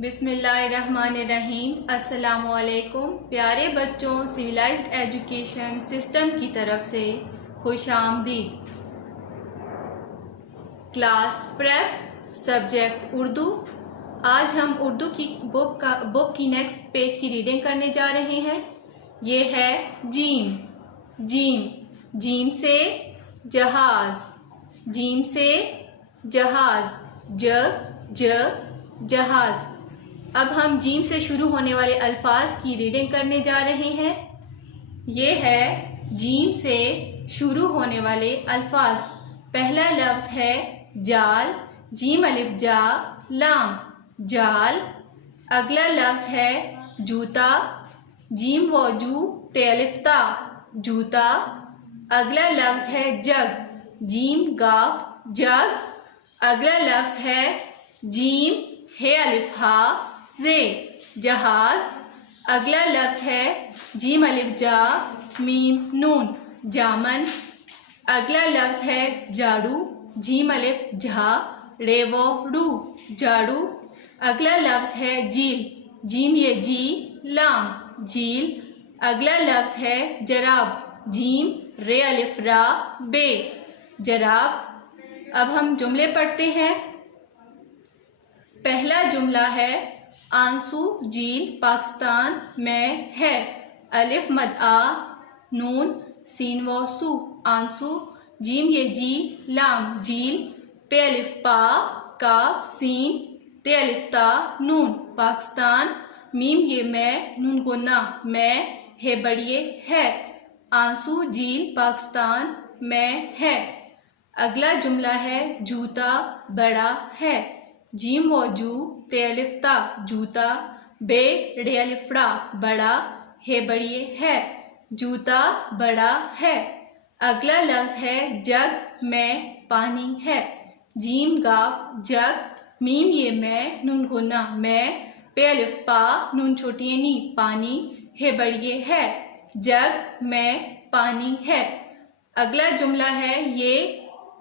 बिस्मिल्लाहिर्रहमानिर्रहीम। अस्सलामुअलैकुम। प्यारे बच्चों, सिविलाइज्ड एजुकेशन सिस्टम की तरफ से खुशामदीद। Class prep, subject Urdu. आज हम उर्दू की बुक की नेक्स्ट पेज की रीडिंग करने जा रहे हैं। ये है जीम। जीम से जहाज, जीम से जहाज, जहाज। अब हम जीम से शुरू होने वाले अल्फाज की रीडिंग करने जा रहे हैं। ये है जीम से शुरू होने वाले अल्फाज। पहला लफ्ज़ है जाल, जीम अलिफ जा लाम, जाल। अगला लफ्ज़ है जूता, जीम वजू ते अलिफ ता, जूता। अगला लफ्ज़ है जग, जीम गाफ, जग। अगला लफ्ज़ है जीम हे अलिफ हा जे, जहाज। अगला लफ्ज़ है जीम अलिफ जा मीम नून, जामन। अगला लफ्ज़ है झाड़ू, जीम अलिफ झा रे वो रू, झाड़ू। अगला लफ्ज़ है झील, जीम ये जी लाम, झील। अगला लफ्ज़ है जराब, जीम रे अलिफ रा बे, जराब। अब हम जुमले पढ़ते हैं। पहला जुमला है आंसू झील पाकिस्तान में है। अलिफ मद आ नून सीन व सू, आंसू। जीम ये जी लाम झील, पे अलिफ पा काफ सीन, ते अलिफ ता नून पाकिस्तान। मीम ये मैं नून को ना मैं, है बड़िए है। आंसू झील पाकिस्तान में है। अगला जुमला है जूता बड़ा है। जीम व जू ते अलिफ ता जूता, बे रे अलिफ रा बड़ा, है बड़िए है, जूता बड़ा है। अगला लफ्ज़ है जग में पानी है। जीम गाफ जग, मीम ये मैं नून को ना मैं, पे अलिफ पा नून छोटी नी पानी, है बड़िए है, जग में पानी है। अगला जुमला है ये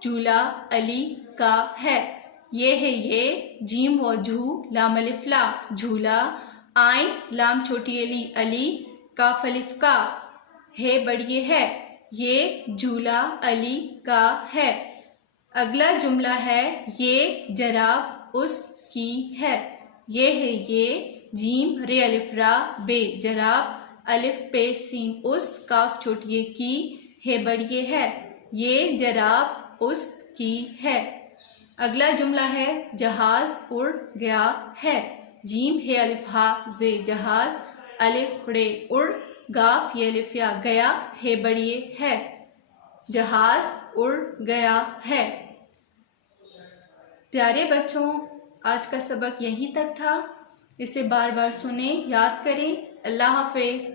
झूला अली का है। ये है ये, जीम व जू लाम अलिफ ला झूला, आइन लाम छोटी अली अली, काफ अलिफ का, है बड़िए है, ये झूला अली का है। अगला जुमला है ये जराब उसकी है। ये है ये, जीम रे अलिफ रा बे जराब, अलिफ पे सीन उस, काफ छोटी की, है बड़िए है, ये जराब उसकी है। अगला जुमला है जहाज उड़ गया है। जीम है अलिफ हा जे जहाज, अलिफ रे उड़ गाफ ये अलिफ या गया, है बड़िए है, जहाज उड़ गया है। प्यारे बच्चों, आज का सबक यहीं तक था। इसे बार बार सुने, याद करें। अल्लाह हाफिज़।